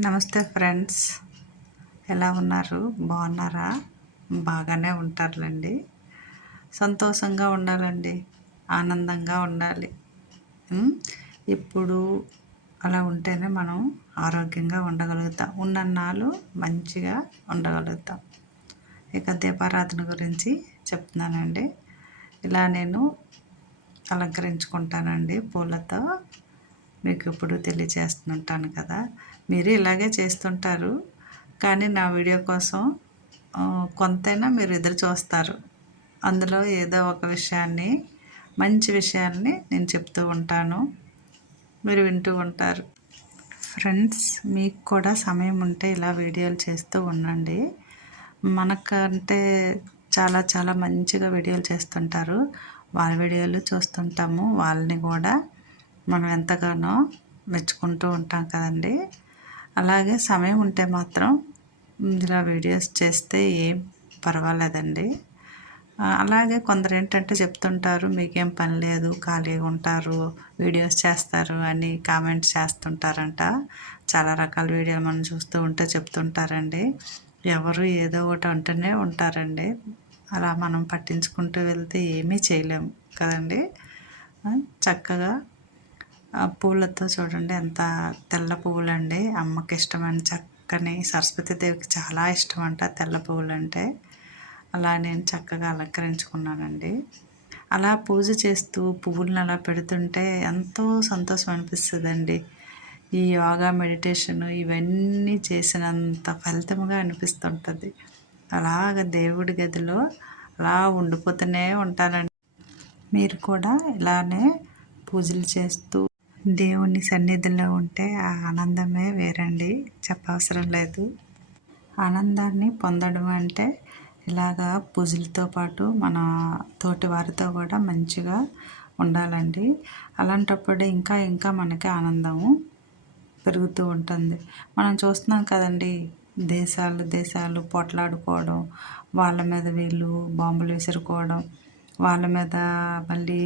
నమస్తే ఫ్రెండ్స్. ఎలా ఉన్నారు? బాగున్నారా? బాగానే ఉంటారులేండి. సంతోషంగా ఉండాలండి. ఆనందంగా ఉండాలి. ఇప్పుడు అలా ఉంటేనే మనం ఆరోగ్యంగా ఉండగలుగుతాం. ఉన్నన్నాళ్ళు మంచిగా ఉండగలుగుతాం. ఇక దీపారాధన గురించి చెప్తున్నానండి. ఇలా నేను అలంకరించుకుంటానండి పూలతో. మీకు ఇప్పుడు తెలియచేస్తుంటాను కదా. మీరు ఇలాగే చేస్తుంటారు. కానీ నా వీడియో కోసం కొంతైనా మీరు ఎదురు చూస్తారు. అందులో ఏదో ఒక విషయాన్ని మంచి విషయాల్ని నేను చెప్తూ ఉంటాను. మీరు వింటూ ఉంటారు. ఫ్రెండ్స్ మీకు కూడా సమయం ఉంటే ఇలా వీడియోలు చేస్తూ ఉండండి. మనకంటే చాలా చాలా మంచిగా వీడియోలు చేస్తుంటారు. వాళ్ళ వీడియోలు చూస్తుంటాము. వాళ్ళని కూడా మనం ఎంతగానో మెచ్చుకుంటూ ఉంటాం కదండి. అలాగే సమయం ఉంటే మాత్రం ఇలా వీడియోస్ చేస్తే ఏం పర్వాలేదండి. అలాగే కొందరు ఏంటంటే చెప్తుంటారు మీకేం పని లేదు ఖాళీగా ఉంటారు వీడియోస్ చేస్తారు అని కామెంట్స్ చేస్తుంటారంట. చాలా రకాల వీడియోలు మనం చూస్తూ ఉంటే చెప్తుంటారండి. ఎవరు ఏదో ఒకటి అంటూనే ఉంటారండి. అలా మనం పట్టించుకుంటూ వెళ్తే ఏమీ చేయలేము కదండి. చక్కగా పూలతో చూడండి ఎంత తెల్ల పువ్వులండి. అమ్మకి ఇష్టమైన చక్కని సరస్వతీదేవికి చాలా ఇష్టం అంట తెల్ల పువ్వులు అంటే అలా నేను చక్కగా అలంకరించుకున్నానండి. అలా పూజ చేస్తూ పువ్వులను అలా పెడుతుంటే ఎంతో సంతోషం అనిపిస్తుందండి. ఈ యోగా మెడిటేషన్ ఇవన్నీ చేసినంత ఫలితముగా అనిపిస్తుంటుంది. అలాగ దేవుడి గదిలో అలా ఉండిపోతూనే ఉంటానండి. మీరు కూడా ఇలానే పూజలు చేస్తూ దేవుని సన్నిధిలో ఉంటే ఆ ఆనందమే వేరండి. చెప్పవసరం లేదు. ఆనందాన్ని పొందడం అంటే ఇలాగా పూజలతో పాటు మన తోటి వారితో కూడా మంచిగా ఉండాలండి. అలాంటప్పుడే ఇంకా ఇంకా మనకి ఆనందము పెరుగుతూ ఉంటుంది. మనం చూస్తున్నాం కదండి దేశాలు దేశాలు పోట్లాడుకోవడం వాళ్ళ మీద వీళ్ళు బాంబులు విసురుకోవడం వాళ్ళ మీద మళ్ళీ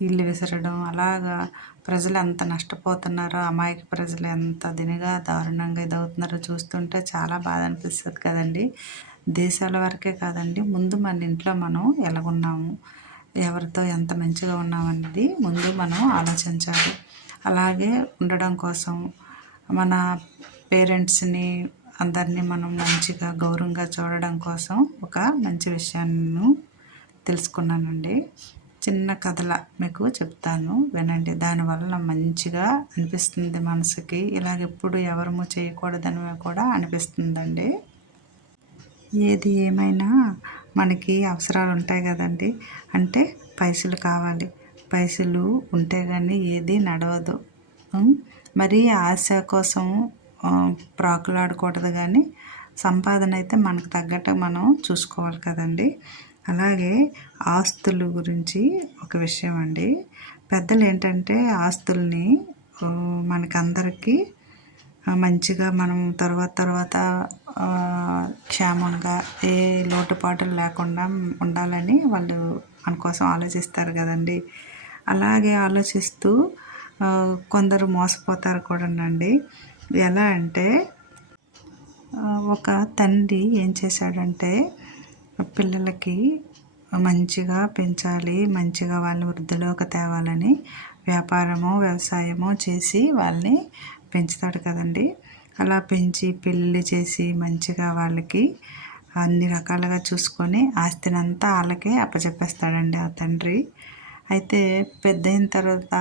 ఇల్లు విసరడం అలాగా ప్రజలు ఎంత నష్టపోతున్నారో అమాయక ప్రజలు ఎంత దినిగా దారుణంగా ఇదవుతున్నారో చూస్తుంటే చాలా బాధ అనిపిస్తుంది కదండి. దేశాల వరకే కాదండి ముందు మన ఇంట్లో మనం ఎలాగున్నాము ఎవరితో ఎంత మంచిగా ఉన్నామనేది ముందు మనం ఆలోచించాలి. అలాగే ఉండడం కోసం మన పేరెంట్స్ని అందరినీ మనం మంచిగా గౌరవంగా చూడడం కోసం ఒక మంచి విషయాన్ని తెలుసుకున్నానండి. చిన్న కథల మీకు చెప్తాను వినండి. దానివల్ల మంచిగా అనిపిస్తుంది మనసుకి. ఇలాగ ఎప్పుడు ఎవరము చేయకూడదని కూడా అనిపిస్తుందండి. ఏది ఏమైనా మనకి అవసరాలు ఉంటాయి కదండి. అంటే పైసలు కావాలి. పైసలు ఉంటే కానీ ఏది నడవదు. మరి ఆశ కోసం ప్రాకులాడకూడదు కానీ సంపాదన అయితే మనకు తగ్గట్టు మనం చూసుకోవాలి కదండి. అలాగే ఆస్తుల గురించి ఒక విషయం అండి. పెద్దలు ఏంటంటే ఆస్తుల్ని మనకందరికీ మంచిగా మనం తర్వాత తర్వాత క్షేమంగా ఏ లోటుపాటులు లేకుండా ఉండాలని వాళ్ళు మన కోసం ఆలోచిస్తారు కదండి. అలాగే ఆలోచిస్తూ కొందరు మోసపోతారు కూడానండి. ఎలా అంటే ఒక తండ్రి ఏం చేశాడంటే పిల్లలకి మంచిగా పెంచాలి మంచిగా వాళ్ళు వృద్ధిలోకి తేవాలని వ్యాపారము వ్యవసాయము చేసి వాళ్ళని పెంచుతాడు కదండి. అలా పెంచి పెళ్ళి చేసి మంచిగా వాళ్ళకి అన్ని రకాలుగా చూసుకొని ఆస్తినంతా వాళ్ళకే అప్పచెప్పేస్తాడండి ఆ తండ్రి. అయితే పెద్ద అయిన తర్వాత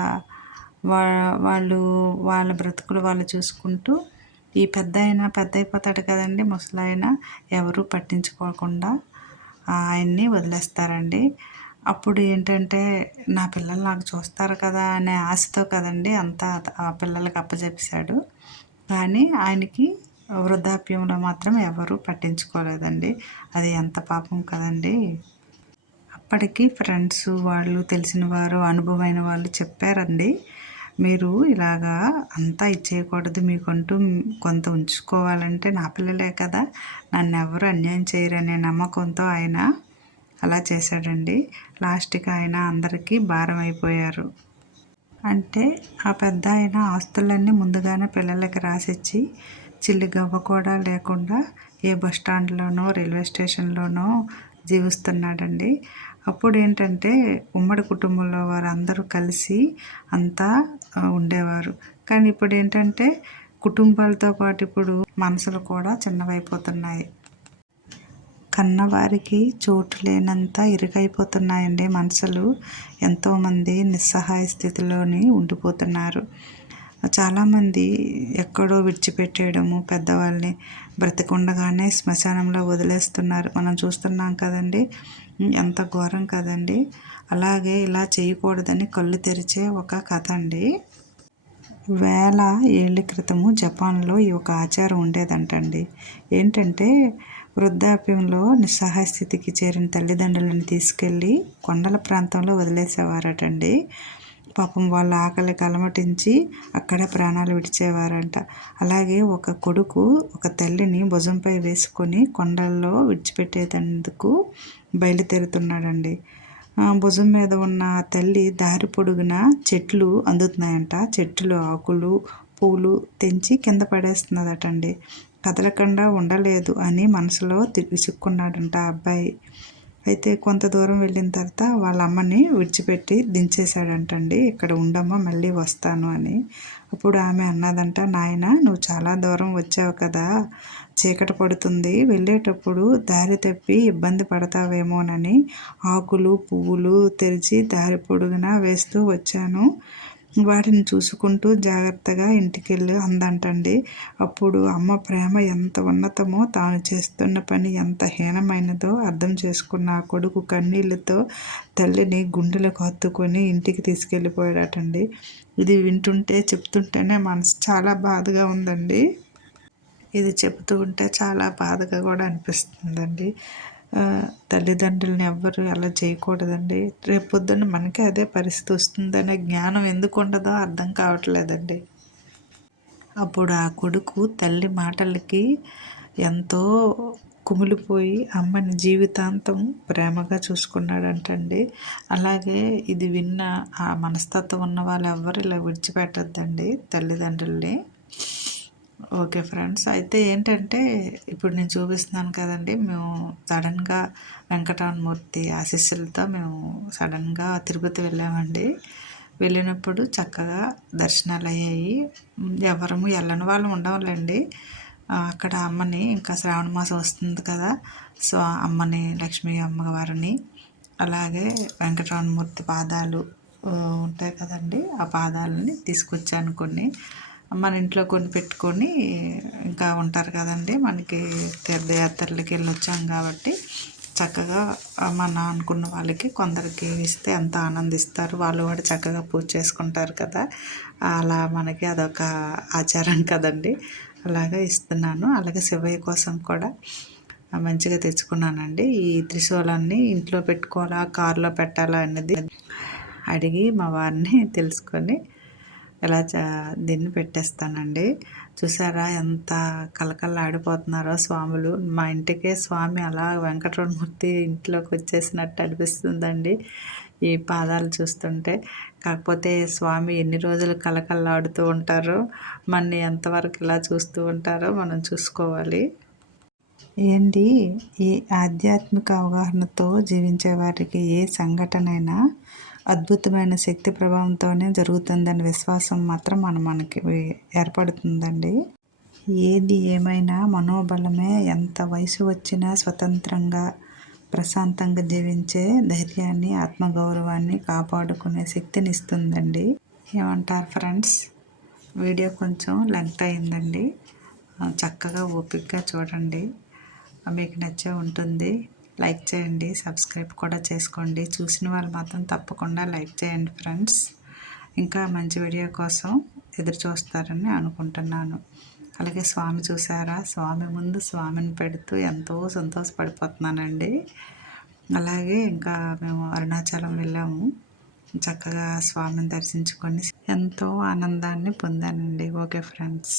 వా వాళ్ళు వాళ్ళ బ్రతుకులు వాళ్ళు చూసుకుంటూ ఈ పెద్ద అయినా పెద్ద అయిపోతాడు కదండి ముసలాయన ఎవరు పట్టించుకోకుండా ఆయన్ని వదిలేస్తారండి. అప్పుడు ఏంటంటే నా పిల్లలు నాకు చూస్తారు కదా అనే ఆశతో కదండి అంతా ఆ పిల్లలకి అప్పచెప్పేశాడు కానీ ఆయనకి వృద్ధాప్యంలో మాత్రం ఎవరు పట్టించుకోలేదండి. అది ఎంత పాపం కదండి. అప్పటికి ఫ్రెండ్స్ వాళ్ళు తెలిసిన వారు అనుభవమైన వాళ్ళు చెప్పారండి. మీరు ఇలాగా అంతా ఇచ్చేయకూడదు మీకంటూ కొంత ఉంచుకోవాలంటే నా పిల్లలే కదా. నన్ను ఎవరు అన్యాయం చేయరనే నమ్మకంతో ఆయన అలా చేశాడండి. లాస్ట్కి ఆయన అందరికీ భారం అయిపోయారు. అంటే ఆ పెద్ద ఆయన ఆస్తులన్నీ ముందుగానే పిల్లలకి రాసిచ్చి చిల్లిగవ్వ కూడా లేకుండా ఏ బస్ స్టాండ్లోనో రైల్వే స్టేషన్లోనో జీవిస్తున్నాడండి. అప్పుడు ఏంటంటే ఉమ్మడి కుటుంబంలో వారు అందరూ కలిసి అంతా ఉండేవారు. కానీ ఇప్పుడు ఏంటంటే కుటుంబాలతో పాటు ఇప్పుడు మనసులు కూడా చిన్నవైపోతున్నాయి. కన్నవారికి చోటు లేనంత ఇరుగైపోతున్నాయండి మనసులు. ఎంతోమంది నిస్సహాయ స్థితిలోని ఉండిపోతున్నారు. చాలామంది ఎక్కడో విడిచిపెట్టేయడము పెద్దవాళ్ళని బ్రతికుండగానే శ్మశానంలో వదిలేస్తున్నారు. మనం చూస్తున్నాం కదండి ఎంత ఘోరం కదండి. అలాగే ఇలా చేయకూడదని కళ్ళు తెరిచే ఒక కథ అండి. వేల ఏళ్ళ క్రితము జపాన్లో ఈ ఒక ఆచారం ఉండేదంటండి. ఏంటంటే వృద్ధాప్యంలో నిస్సహాయ స్థితికి చేరిన తల్లిదండ్రులను తీసుకెళ్ళి కొండల ప్రాంతంలో వదిలేసేవారటండి. పాపం వాళ్ళ ఆకలి అలమటించి అక్కడ ప్రాణాలు విడిచేవారంట. అలాగే ఒక కొడుకు ఒక తల్లిని భుజంపై వేసుకొని కొండల్లో విడిచిపెట్టేటందుకు బయలుదేరుతున్నాడండి. భుజం మీద ఉన్న తల్లి దారి పొడుగున చెట్లు అందుతున్నాయంట. చెట్లు ఆకులు పూలు తెంచి కింద పడేస్తున్నదటండి. కదలకుండా ఉండలేదు అని మనసులో విసుక్కున్నాడంట ఆ అబ్బాయి. అయితే కొంత దూరం వెళ్ళిన తర్వాత వాళ్ళ అమ్మని విడిచిపెట్టి దించేశాడంటండి. ఇక్కడ ఉండమ్మా మళ్ళీ వస్తాను అని. అప్పుడు ఆమె అన్నదంట నాయన నువ్వు చాలా దూరం వచ్చావు కదా చీకటి పడుతుంది. వెళ్ళేటప్పుడు దారి తప్పి ఇబ్బంది పడతావేమోనని ఆకులు పువ్వులు తెరిచి దారి పొడుగునా వేస్తూ వచ్చాను. వాటిని చూసుకుంటూ జాగ్రత్తగా ఇంటికెళ్ళి అందంటండి. అప్పుడు అమ్మ ప్రేమ ఎంత ఉన్నతమో తాను చేస్తున్న పని ఎంత హీనమైనదో అర్థం చేసుకున్న ఆ కొడుకు కన్నీళ్ళతో తల్లిని గుండెలకు హత్తుకొని ఇంటికి తీసుకెళ్ళిపోయాడటండి. ఇది వింటుంటే చెప్తుంటేనే మనసు చాలా బాధగా ఉందండి. ఇది చెబుతూ ఉంటే చాలా బాధగా కూడా అనిపిస్తుందండి. తల్లిదండ్రులని ఎవ్వరు అలా చేయకూడదండి. రేపు పొద్దున్న మనకే అదే పరిస్థితి వస్తుందనే జ్ఞానం ఎందుకు ఉండదో అర్థం కావట్లేదండి. అప్పుడు ఆ కొడుకు తల్లి మాటలకి ఎంతో కుమిలిపోయి అమ్మని జీవితాంతం ప్రేమగా చూసుకున్నాడంటండి. అలాగే ఇది విన్న ఆ మనస్తత్వం ఉన్న వాళ్ళు ఎవ్వరు ఇలా విడిచిపెట్టద్దండి తల్లిదండ్రుల్ని. Okay friends. అయితే ఏంటంటే ఇప్పుడు నేను చూపిస్తున్నాను కదండి మేము సడన్గా వెంకటరమణమూర్తి ఆశీస్సులతో మేము సడన్గా తిరుపతి వెళ్ళామండి. వెళ్ళినప్పుడు చక్కగా దర్శనాలు అయ్యాయి ఎవరము వెళ్ళని వాళ్ళు ఉండవాలండి. అక్కడ అమ్మని ఇంకా శ్రావణ మాసం వస్తుంది కదా సో అమ్మని లక్ష్మీ అమ్మవారిని అలాగే వెంకటరమణమూర్తి పాదాలు ఉంటాయి కదండి ఆ పాదాలని తీసుకొచ్చాను కొన్ని. మన ఇంట్లో కొన్ని పెట్టుకొని ఇంకా ఉంటారు కదండి. మనకి తీర్థయాత్రలకి వెళ్ళి వచ్చాం కాబట్టి చక్కగా మన అనుకున్న వాళ్ళకి కొందరికి ఇస్తే ఎంత ఆనందిస్తారు. వాళ్ళు కూడా చక్కగా పూజ చేసుకుంటారు కదా. అలా మనకి అదొక ఆచారం కదండి. అలాగే ఇస్తున్నాను. అలాగే శివయ్య కోసం కూడా మంచిగా తెచ్చుకున్నానండి. ఈ త్రిశూలాన్ని ఇంట్లో పెట్టుకోవాలా కారులో పెట్టాలా అనేది అడిగి మా వారిని తెలుసుకొని ఇలా చ దీన్ని పెట్టేస్తానండి. చూసారా ఎంత కలకల్లాడిపోతున్నారో స్వాములు. మా ఇంటికే స్వామి అలా వెంకటరమణమూర్తి ఇంట్లోకి వచ్చేసినట్టు అనిపిస్తుందండి ఈ పాదాలు చూస్తుంటే. కాకపోతే స్వామి ఎన్ని రోజులు కలకల్లాడుతూ ఉంటారో మన ఎంతవరకు ఇలా చూస్తూ ఉంటారో మనం చూసుకోవాలి. ఏంటి? ఈ ఆధ్యాత్మిక అవగాహనతో జీవించే వారికి ఏ సంఘటనైనా అద్భుతమైన శక్తి ప్రభావంతోనే జరుగుతుందని విశ్వాసం మాత్రం మన మనకి ఏర్పడుతుందండి. ఏది ఏమైనా మనోబలమే ఎంత వయసు వచ్చినా స్వతంత్రంగా ప్రశాంతంగా జీవించే ధైర్యాన్ని ఆత్మగౌరవాన్ని కాపాడుకునే శక్తిని ఇస్తుందండి. ఏమంటారు ఫ్రెండ్స్? వీడియో కొంచెం లెంగ్త్ అయిందండి. చక్కగా ఓపికగా చూడండి. మీకు నచ్చే ఉంటుంది. లైక్ చేయండి సబ్స్క్రైబ్ కూడా చేసుకోండి. చూసిన వాళ్ళు మాత్రం తప్పకుండా లైక్ చేయండి ఫ్రెండ్స్. ఇంకా మంచి వీడియో కోసం ఎదురు చూస్తారని అనుకుంటున్నాను. అలాగే స్వామి చూసారా? స్వామి ముందు స్వామిని పెడుతూ ఎంతో సంతోషపడిపోతున్నానండి. అలాగే ఇంకా మేము అరుణాచలం వెళ్ళాము. చక్కగా స్వామిని దర్శించుకొని ఎంతో ఆనందాన్ని పొందానండి. Okay friends.